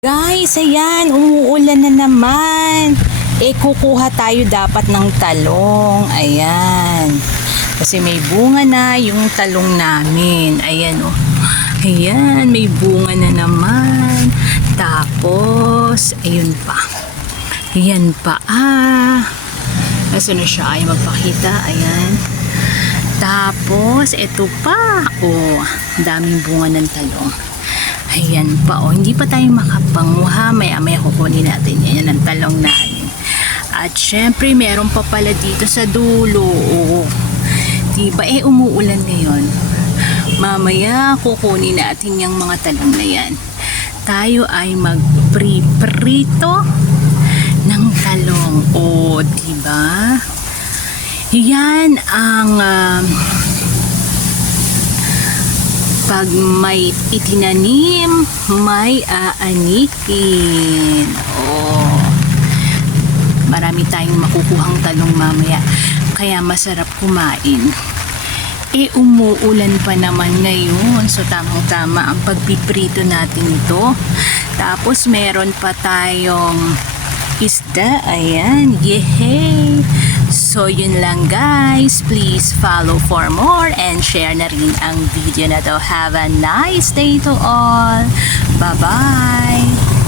Guys, ayan, umuulan na naman. Kukuha tayo dapat ng talong. Ayan. Kasi may bunga na yung talong namin. Ayan, oh. Ayan, may bunga na naman. Tapos, ayun pa. Ayan pa, Nasa na siya? Ay, magpakita. Ayan. Tapos, eto pa. Oh, daming bunga ng talong. Ayan pa, hindi pa tayo makapanguha. Maya kukunin natin yan ang talong natin. At syempre meron pa pala dito sa dulo. Diba umuulan ngayon. Mamaya kukunin natin yung mga talong na yan. Tayo ay magprito ng talong. Diba? Yan ang pag may itinanim, may aanikin. Marami tayong makukuhang talong mamaya. Kaya masarap kumain. Umuulan pa naman ngayon. So tamang-tama ang pagpiprito natin ito. Tapos meron pa tayong isda. Ayan. Yehey! So yun lang guys, please follow for more and share na rin ang video na to. Have a nice day to all. Bye bye.